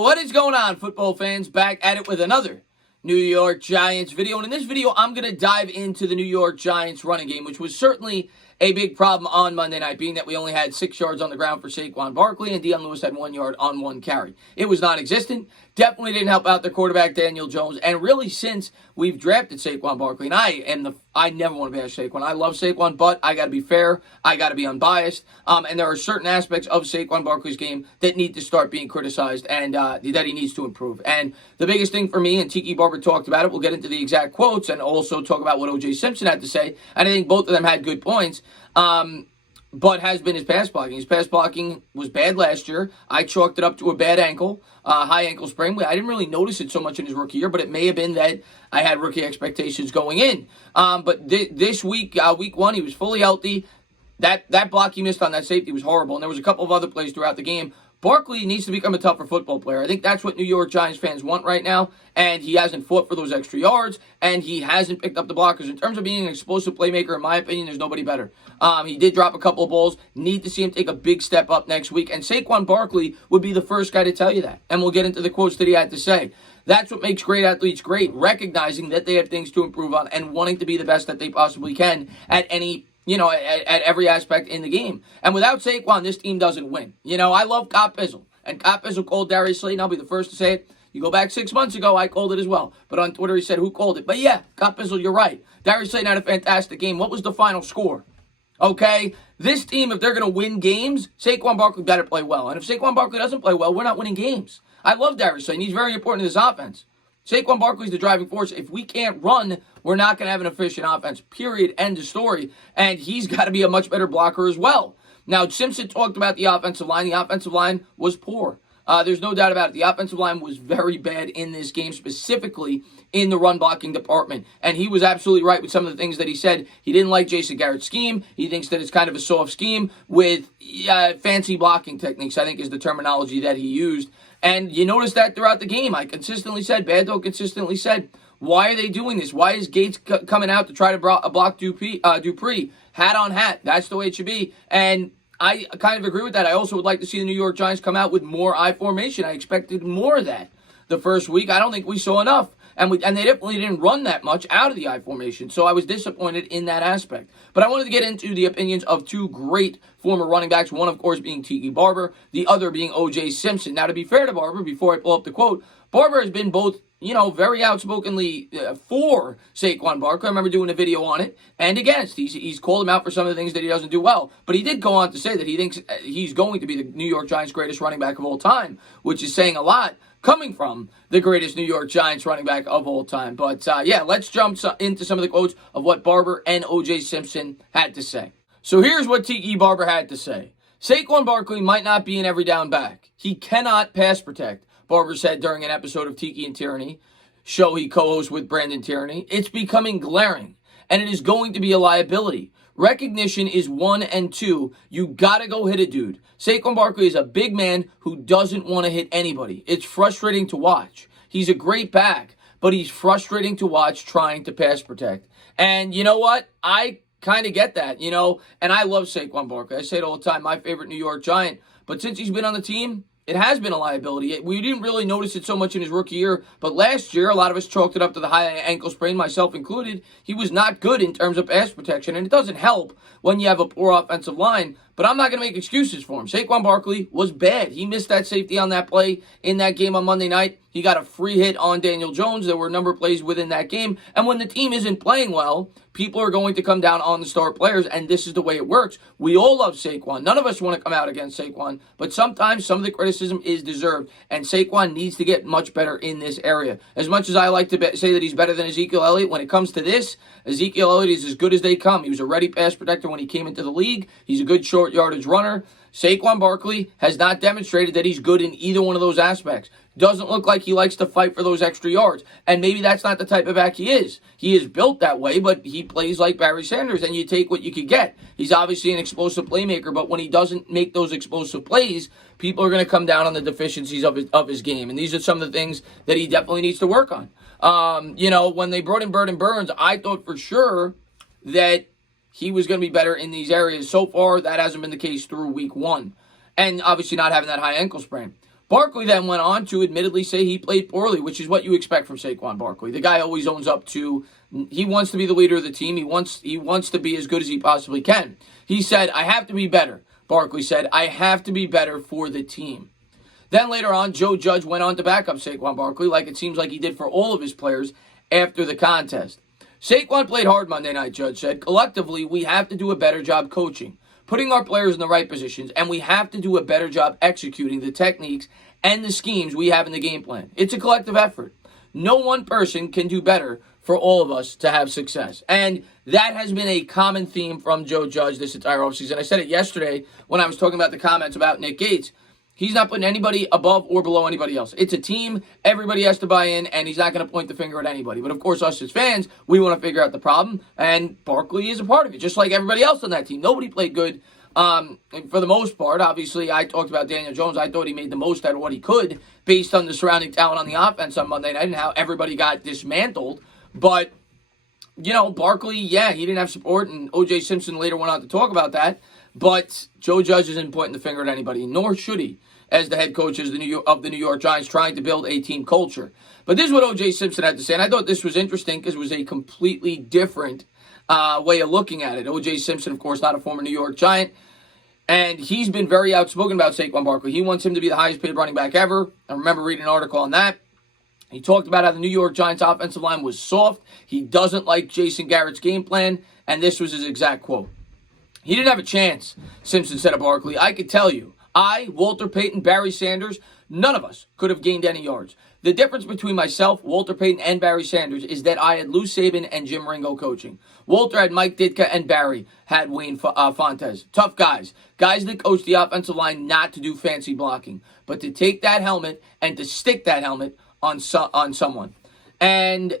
What is going on, football fans? Back at it with another New York Giants video. And in this video, I'm going to dive into the New York Giants running game, which was certainly a big problem on Monday night, being that we only had 6 yards on the ground for Saquon Barkley and Dion Lewis had 1 yard on one carry. It was non-existent. Definitely didn't help out their quarterback, Daniel Jones. And really, since we've drafted Saquon Barkley, and I never want to bash Saquon. I love Saquon, but I got to be fair. I got to be unbiased. And there are certain aspects of Saquon Barkley's game that need to start being criticized and that he needs to improve. And the biggest thing for me, and Tiki Barber talked about it, we'll get into the exact quotes and also talk about what OJ Simpson had to say. And I think both of them had good points. But has been his pass blocking. His pass blocking was bad last year. I chalked it up to a bad ankle, high ankle sprain. I didn't really notice it so much in his rookie year, but it may have been that I had rookie expectations going in. But this week, week one, he was fully healthy. That block he missed on that safety was horrible, and there was a couple of other plays throughout the game. Barkley needs to become a tougher football player. I think that's what New York Giants fans want right now, and he hasn't fought for those extra yards, and he hasn't picked up the blockers. In terms of being an explosive playmaker, in my opinion, there's nobody better. He did drop a couple of balls. Need to see him take a big step up next week, and Saquon Barkley would be the first guy to tell you that, and we'll get into the quotes that he had to say. That's what makes great athletes great, recognizing that they have things to improve on and wanting to be the best that they possibly can at any at every aspect in the game. And without Saquon, this team doesn't win. I love Cop Bizzle. And Cop Bizzle called Darius Slayton. I'll be the first to say it. You go back 6 months ago, I called it as well. But on Twitter, he said, who called it? But yeah, Cop Bizzle, you're right. Darius Slayton had a fantastic game. What was the final score? Okay? This team, if they're going to win games, Saquon Barkley better play well. And if Saquon Barkley doesn't play well, we're not winning games. I love Darius Slayton. He's very important to this offense. Saquon Barkley's the driving force. If we can't run, we're not going to have an efficient offense, period, end of story. And he's got to be a much better blocker as well. Now, Simpson talked about the offensive line. The offensive line was poor. There's no doubt about it. The offensive line was very bad in this game, specifically in the run blocking department. And he was absolutely right with some of the things that he said. He didn't like Jason Garrett's scheme. He thinks that it's kind of a soft scheme with fancy blocking techniques, I think is the terminology that he used. And you notice that throughout the game. I consistently said, Bando consistently said, why are they doing this? Why is Gates coming out to try to block Dupree? Hat on hat. That's the way it should be. And I kind of agree with that. I also would like to see the New York Giants come out with more I formation. I expected more of that the first week. I don't think we saw enough. And they definitely didn't run that much out of the I formation. So I was disappointed in that aspect. But I wanted to get into the opinions of two great former running backs. One, of course, being Tiki Barber. The other being OJ Simpson. Now, to be fair to Barber, before I pull up the quote, Barber has been both, very outspokenly for Saquon Barkley. I remember doing a video on it, and against. He's called him out for some of the things that he doesn't do well. But he did go on to say that he thinks he's going to be the New York Giants' greatest running back of all time, which is saying a lot, coming from the greatest New York Giants running back of all time. But, let's jump into some of the quotes of what Barber and O.J. Simpson had to say. So here's what Tiki Barber had to say. Saquon Barkley might not be an every down back. He cannot pass protect, Barber said during an episode of Tiki and Tyranny, show he co-hosts with Brandon Tyranny. It's becoming glaring, and it is going to be a liability. Recognition is 1 and 2. You gotta go hit a dude. Saquon Barkley is a big man who doesn't want to hit anybody. It's frustrating to watch. He's a great back, but he's frustrating to watch trying to pass protect. And you know what? I kind of get that, and I love Saquon Barkley. I say it all the time, my favorite New York Giant. But since he's been on the team, it has been a liability. We didn't really notice it so much in his rookie year, but last year, a lot of us chalked it up to the high ankle sprain, myself included. He was not good in terms of pass protection, and it doesn't help when you have a poor offensive line, but I'm not going to make excuses for him. Saquon Barkley was bad. He missed that safety on that play in that game on Monday night. He got a free hit on Daniel Jones. There were a number of plays within that game, and when the team isn't playing well, people are going to come down on the star players, and this is the way it works. We all love Saquon. None of us want to come out against Saquon, but sometimes some of the criticism is deserved, and Saquon needs to get much better in this area. As much as I like to say that he's better than Ezekiel Elliott, when it comes to this, Ezekiel Elliott is as good as they come. He was a ready pass protector when he came into the league. He's a good short yardage runner. Saquon Barkley has not demonstrated that he's good in either one of those aspects. Doesn't look like he likes to fight for those extra yards. And maybe that's not the type of back he is. He is built that way, but he plays like Barry Sanders, and you take what you could get. He's obviously an explosive playmaker, but when he doesn't make those explosive plays, people are going to come down on the deficiencies of his game. And these are some of the things that he definitely needs to work on. When they brought in Burton Burns, I thought for sure that he was going to be better in these areas. So far, that hasn't been the case through week one. And obviously not having that high ankle sprain. Barkley then went on to admittedly say he played poorly, which is what you expect from Saquon Barkley. The guy always owns up to, he wants to be the leader of the team. He wants to be as good as he possibly can. He said, I have to be better. Barkley said, I have to be better for the team. Then later on, Joe Judge went on to back up Saquon Barkley like it seems like he did for all of his players after the contest. Saquon played hard Monday night, Judge said. Collectively, we have to do a better job coaching, putting our players in the right positions, and we have to do a better job executing the techniques and the schemes we have in the game plan. It's a collective effort. No one person can do better for all of us to have success. And that has been a common theme from Joe Judge this entire offseason. I said it yesterday when I was talking about the comments about Nick Gates. He's not putting anybody above or below anybody else. It's a team. Everybody has to buy in, and he's not going to point the finger at anybody. But, of course, us as fans, we want to figure out the problem, and Barkley is a part of it, just like everybody else on that team. Nobody played good for the most part. Obviously, I talked about Daniel Jones. I thought he made the most out of what he could based on the surrounding talent on the offense on Monday night and how everybody got dismantled. But, you know, Barkley, yeah, he didn't have support, and OJ Simpson later went on to talk about that. But Joe Judge isn't pointing the finger at anybody, nor should he, as the head coach of the New York Giants, trying to build a team culture. But this is what OJ Simpson had to say, and I thought this was interesting because it was a completely different way of looking at it. OJ Simpson, of course, not a former New York Giant, and he's been very outspoken about Saquon Barkley. He wants him to be the highest paid running back ever. I remember reading an article on that. He talked about how the New York Giants offensive line was soft. He doesn't like Jason Garrett's game plan, and this was his exact quote. He didn't have a chance, Simpson said of Barkley. I could tell you, I, Walter Payton, Barry Sanders, none of us could have gained any yards. The difference between myself, Walter Payton, and Barry Sanders is that I had Lou Saban and Jim Ringo coaching. Walter had Mike Ditka, and Barry had Wayne Fontes. Tough guys. Guys that coach the offensive line not to do fancy blocking, but to take that helmet and to stick that helmet on someone. And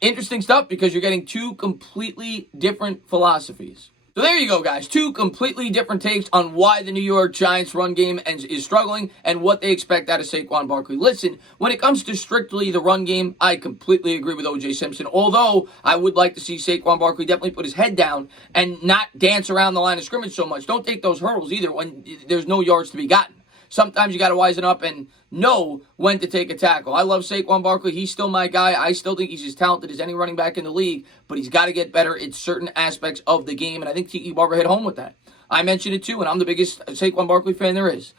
interesting stuff because you're getting two completely different philosophies. So there you go, guys. Two completely different takes on why the New York Giants run game is struggling and what they expect out of Saquon Barkley. Listen, when it comes to strictly the run game, I completely agree with OJ Simpson. Although I would like to see Saquon Barkley definitely put his head down and not dance around the line of scrimmage so much. Don't take those hurdles either when there's no yards to be gotten. Sometimes you got to wisen up and know when to take a tackle. I love Saquon Barkley. He's still my guy. I still think he's as talented as any running back in the league, but he's got to get better in certain aspects of the game, and I think Tiki Barber hit home with that. I mentioned it too, and I'm the biggest Saquon Barkley fan there is.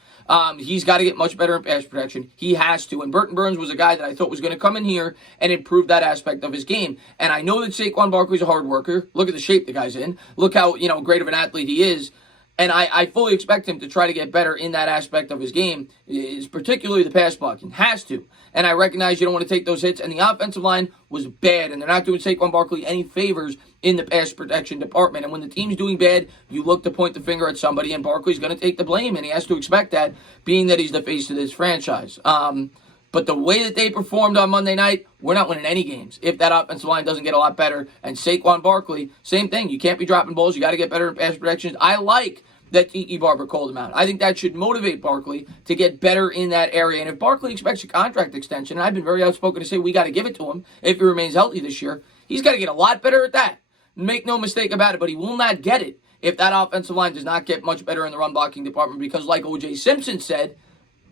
He's got to get much better in pass protection. He has to, and Burton Burns was a guy that I thought was going to come in here and improve that aspect of his game. And I know that Saquon Barkley's a hard worker. Look at the shape the guy's in. Look how great of an athlete he is. And I fully expect him to try to get better in that aspect of his game, is particularly the pass blocking. Has to. And I recognize you don't want to take those hits. And the offensive line was bad, and they're not doing Saquon Barkley any favors in the pass protection department. And when the team's doing bad, you look to point the finger at somebody, and Barkley's going to take the blame, and he has to expect that, being that he's the face of this franchise. But the way that they performed on Monday night, we're not winning any games if that offensive line doesn't get a lot better. And Saquon Barkley, same thing. You can't be dropping balls. You got to get better in pass protections. I like that Tiki Barber called him out. I think that should motivate Barkley to get better in that area. And if Barkley expects a contract extension, and I've been very outspoken to say we got to give it to him if he remains healthy this year, he's got to get a lot better at that. Make no mistake about it, but he will not get it if that offensive line does not get much better in the run blocking department, because like OJ Simpson said,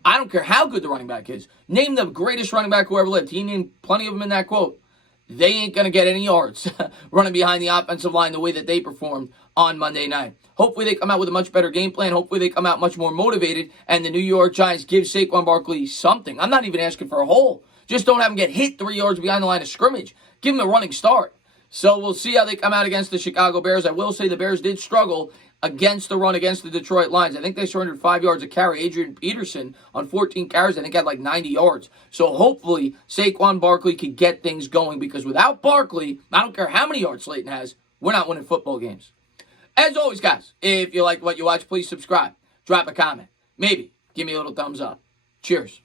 I don't care how good the running back is. Name the greatest running back who ever lived. He named plenty of them in that quote. They ain't going to get any yards running behind the offensive line the way that they performed on Monday night. Hopefully they come out with a much better game plan. Hopefully they come out much more motivated, and the New York Giants give Saquon Barkley something. I'm not even asking for a hole. Just don't have him get hit 3 yards behind the line of scrimmage. Give him a running start. So we'll see how they come out against the Chicago Bears. I will say the Bears did struggle against the run against the Detroit Lions. I think they surrendered 5 yards a carry. Adrian Peterson on 14 carries, I think, had like 90 yards. So hopefully Saquon Barkley could get things going, because without Barkley, I don't care how many yards Slayton has, we're not winning football games. As always, guys, if you like what you watch, please subscribe. Drop a comment. Maybe give me a little thumbs up. Cheers.